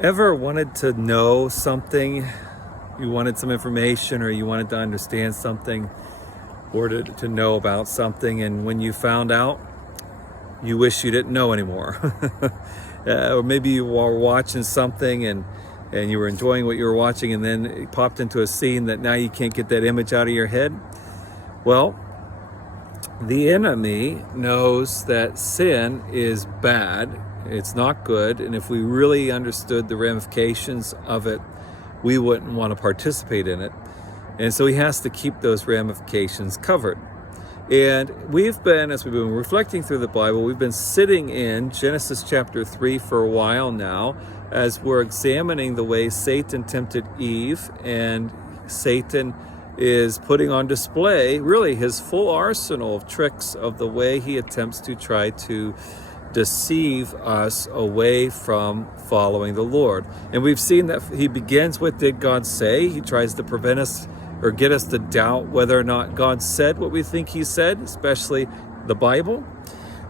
Ever wanted to know something? You wanted some information, or you wanted to understand something, or to know about something, and when you found out, you wish you didn't know anymore. Or maybe you were watching something and you were enjoying what you were watching, and then it popped into a scene that now you can't get that image out of your head. Well, the enemy knows that sin is bad. It's not good, and if we really understood the ramifications of it, we wouldn't want to participate in it. And so he has to keep those ramifications covered. And we've been, as we've been reflecting through the Bible, we've been sitting in Genesis chapter 3 for a while now, as we're examining the way Satan tempted Eve, and Satan is putting on display really his full arsenal of tricks of the way he attempts to try to deceive us away from following the Lord. And we've seen that he begins with, did God say? He tries to prevent us or get us to doubt whether or not God said what we think he said, especially the Bible.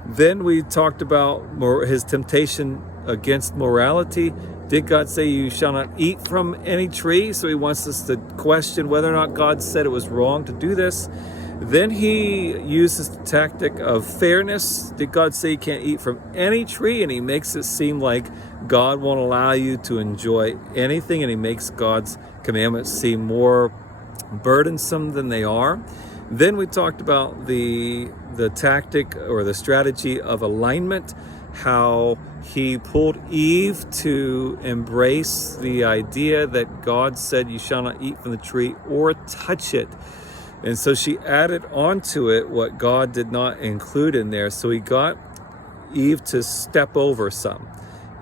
Then we talked about his temptation against morality. Did God say you shall not eat from any tree? So he wants us to question whether or not God said it was wrong to do this. Then he uses the tactic of fairness. Did God say you can't eat from any tree? And he makes it seem like God won't allow you to enjoy anything, and he makes God's commandments seem more burdensome than they are. Then we talked about the tactic or the strategy of alignment, how he pulled Eve to embrace the idea that God said you shall not eat from the tree or touch it. And so she added onto it what God did not include in there. So he got Eve to step over some,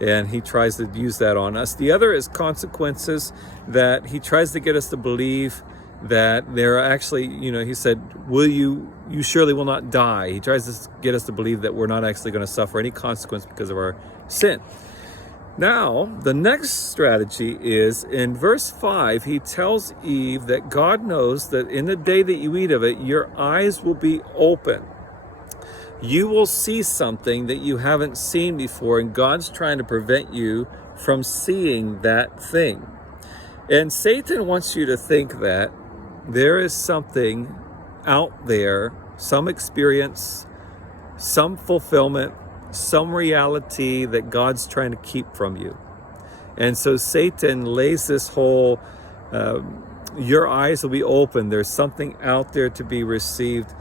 and he tries to use that on us. The other is consequences, that he tries to get us to believe that there are actually, he said, you surely will not die. He tries to get us to believe that we're not actually going to suffer any consequence because of our sin. Now, the next strategy is in verse 5, he tells Eve that God knows that in the day that you eat of it, your eyes will be open. You will see something that you haven't seen before, and God's trying to prevent you from seeing that thing. And Satan wants you to think that there is something out there, some experience, some fulfillment, some reality that God's trying to keep from you. And so Satan lays this whole, your eyes will be open, there's something out there to be received,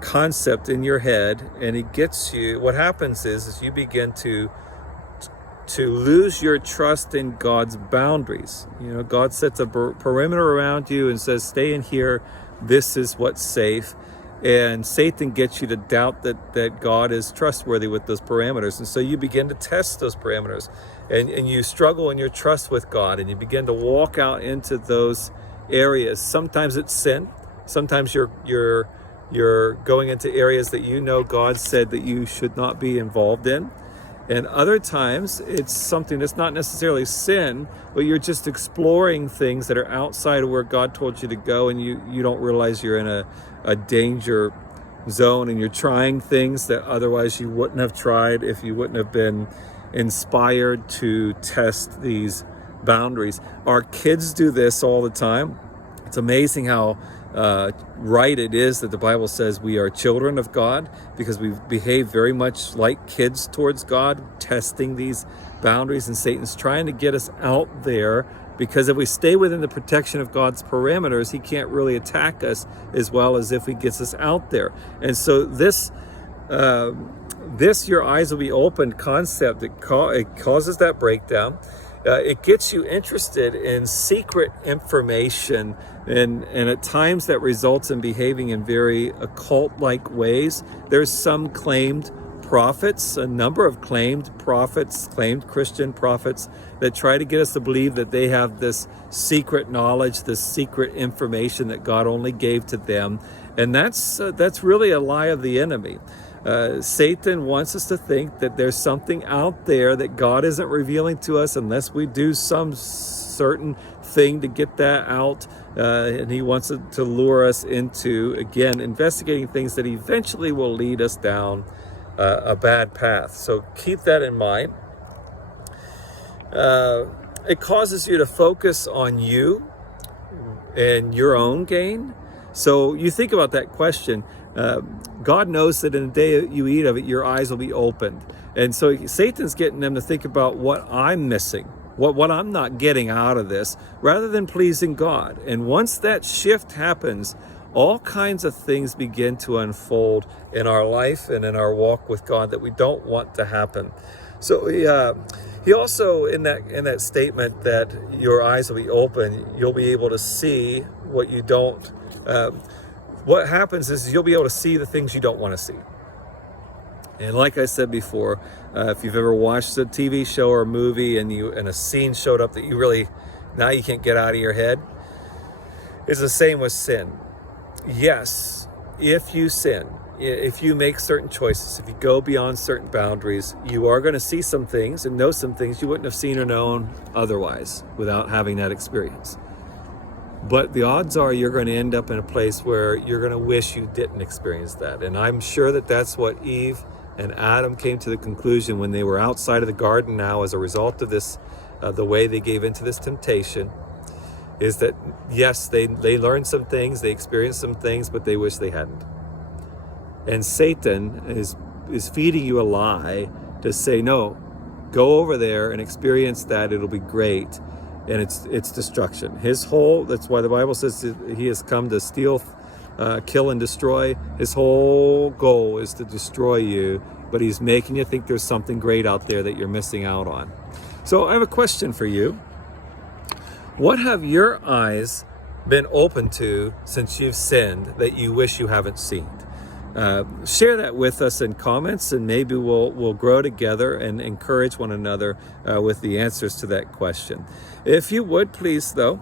concept in your head, and he gets you. What happens is you begin to lose your trust in God's boundaries. God sets a perimeter around you and says, stay in here, this is what's safe. And Satan gets you to doubt that God is trustworthy with those parameters. And so you begin to test those parameters, and you struggle in your trust with God, and you begin to walk out into those areas. Sometimes it's sin. Sometimes you're going into areas that God said that you should not be involved in. And other times it's something that's not necessarily sin, but you're just exploring things that are outside of where God told you to go, and you don't realize you're in a danger zone, and you're trying things that otherwise you wouldn't have tried if you wouldn't have been inspired to test these boundaries. Our kids do this all the time. It's amazing how right it is that the Bible says we are children of God, because we behave very much like kids towards God, testing these boundaries. And Satan's trying to get us out there, because if we stay within the protection of God's parameters, he can't really attack us as well as if he gets us out there. And so this your eyes will be open concept, it causes that breakdown. It gets you interested in secret information, and at times that results in behaving in very occult-like ways. There's some claimed prophets, a number of claimed prophets, claimed Christian prophets, that try to get us to believe that they have this secret knowledge, this secret information that God only gave to them. And that's really a lie of the enemy. Satan wants us to think that there's something out there that God isn't revealing to us unless we do some certain thing to get that out. And he wants to lure us into, again, investigating things that eventually will lead us down a bad path. So keep that in mind. it causes you to focus on you and your own gain. So you think about that question. God knows that in the day you eat of it, your eyes will be opened. And so Satan's getting them to think about what I'm missing, what I'm not getting out of this, rather than pleasing God. And once that shift happens, all kinds of things begin to unfold in our life and in our walk with God that we don't want to happen. So he also, in that statement that your eyes will be open, you'll be able to see what you don't. What happens is you'll be able to see the things you don't want to see. And like I said before, if you've ever watched a TV show or a movie and a scene showed up that you really, now you can't get out of your head, it's the same with sin. Yes, if you sin, if you make certain choices, if you go beyond certain boundaries, you are going to see some things and know some things you wouldn't have seen or known otherwise without having that experience. But the odds are you're going to end up in a place where you're going to wish you didn't experience that. And I'm sure that that's what Eve and Adam came to the conclusion when they were outside of the garden now as a result of this, the way they gave into this temptation, is that yes, they learned some things, they experienced some things, but they wish they hadn't. And Satan is feeding you a lie to say, no, go over there and experience that, it'll be great. And it's destruction. That's why the Bible says he has come to steal, kill, and destroy. His whole goal is to destroy you, but he's making you think there's something great out there that you're missing out on. So I have a question for you. What have your eyes been open to since you've sinned that you wish you haven't seen? Share that with us in comments, and maybe we'll grow together and encourage one another with the answers to that question. If you would, please, though,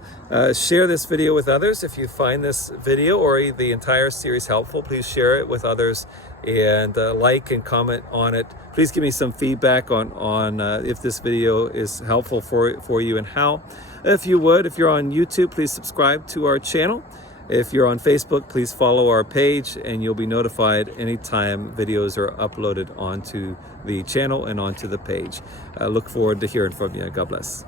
share this video with others. If you find this video or the entire series helpful, please share it with others and like and comment on it. Please give me some feedback on if this video is helpful for you and how. If you would, if you're on YouTube, please subscribe to our channel. If you're on Facebook, please follow our page and you'll be notified anytime videos are uploaded onto the channel and onto the page. I look forward to hearing from you. God bless.